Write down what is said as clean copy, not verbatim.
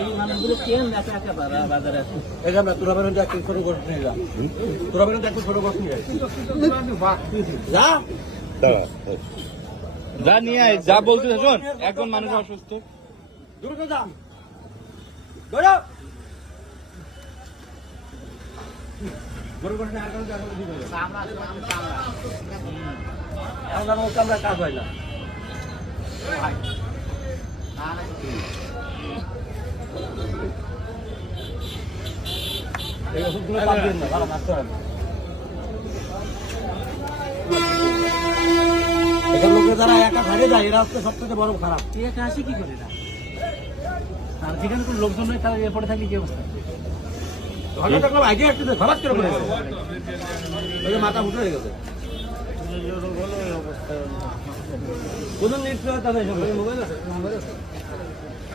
এই মানুষগুলো কেন একা একা বাজারে আছে? এটা আমরা তোরা বেরোন এক ছোট গোষ্ঠ নিয়ে যা, তোরা বেরোন এক ছোট গোষ্ঠ নিয়ে যা যা নিয়ে আয়, যা বলছিস শোন। একজন মানুষ অসুস্থ, দ্রুত যা ধরো গরু গোষ্ঠ আর কারণ দেখা দিবে এখন আমার কামরা কাজ হয় না এই ওষুধগুলো বাদ দিন না, ভালো মারতে হবে। এখান লোকের যারা একা থাকে যায় এরা হচ্ছে সবথেকে বড় খারাপ। একা আসে কি করে না? আর যেখানে কোনো লোকজন নেই তারা এরপরে থাকলে কি অবস্থা? হঠাৎ একটা আগে একটু খারাপ করে পড়ে গেছে, ওই যে মাথা উঠে গেছে। কোন নিশ্চয়তা নেই, মোবাইল আছে